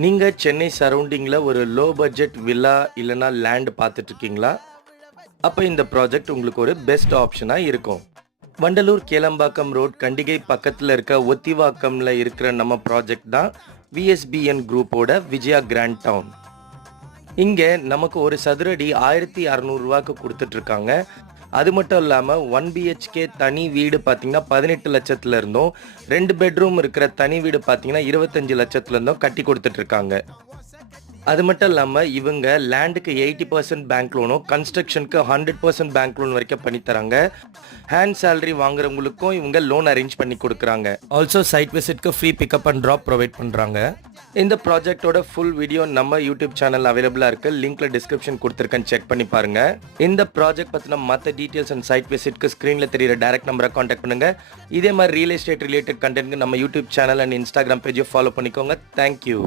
நீங்க சென்னை சரவுண்டிங்ல ஒரு low budget villa இல்லனா லேண்ட் பார்த்துட்டு இருக்கீங்களா? அப்ப இந்த ப்ராஜெக்ட் உங்களுக்கு ஒரு பெஸ்ட் ஆப்ஷனா இருக்கும். வண்டலூர் கேளம்பாக்கம் ரோட் கண்டிகை பக்கத்துல இருக்க ஒத்திவாக்கம்ல இருக்கிற நம்ம ப்ராஜெக்ட் தான் விஎஸ்பிஎன் குரூப்போட விஜயா கிராண்ட் டவுன். இங்க நமக்கு ஒரு சதுரடி 1600 ரூபாய்க்கு கொடுத்துட்டு இருக்காங்க. அது மட்டும் இல்லாம 1 பிஹெச்கே தனி வீடு பார்த்தீங்கன்னா 18 லட்சத்துல இருந்தும், 2 பெட்ரூம் இருக்கிற தனி வீடு பார்த்தீங்கன்னா 25 லட்சத்துல இருந்தும் கட்டி கொடுத்துட்டு இருக்காங்க. அது மட்டும் இல்லாம இவங்க லேண்டுக்கு 80% பேங்க் லோனும், கன்ஸ்ட்ரக்ஷனுக்கு 100% பேங்க் லோன் வரைக்கும் பண்ணி தராங்க. ஹேண்ட் சேலரி வாங்குறவங்களுக்கும் இவங்க லோன் அரேஞ்ச் பண்ணி கொடுக்குறாங்க. ஆல்சோ சைட் விசிட்க்கு free pickup and drop provide பண்றாங்க. இந்த ப்ராஜெக்ட்டோட ஃபுல் வீடியோ நம்ம யூடியூப் சேனல் அவைலபிளா இருக்கு. லிங்க்ல டிஸ்கிரிப்ஷன் கொடுத்துருக்கேன், செக் பண்ணி பாருங்க. இந்த ப்ராஜெக்ட் பத்தின மற்ற டீடைல்ஸ் அண்ட் சைட் விசிட்க்கு ஸ்கிரீன்ல தெரியுற டைரக்ட் நம்பரை கான்டாக்ட் பண்ணுங்க. இதே மாதிரி ரியல் எஸ்டேட் ரிலேட்டட் கண்டென்ட்க்கு நம்ம யூடியூப் சேனல் அண்ட் இன்ஸ்டாகிராம் பேஜை ஃபாலோ பண்ணிக்கோங்க. தேங்க்யூ.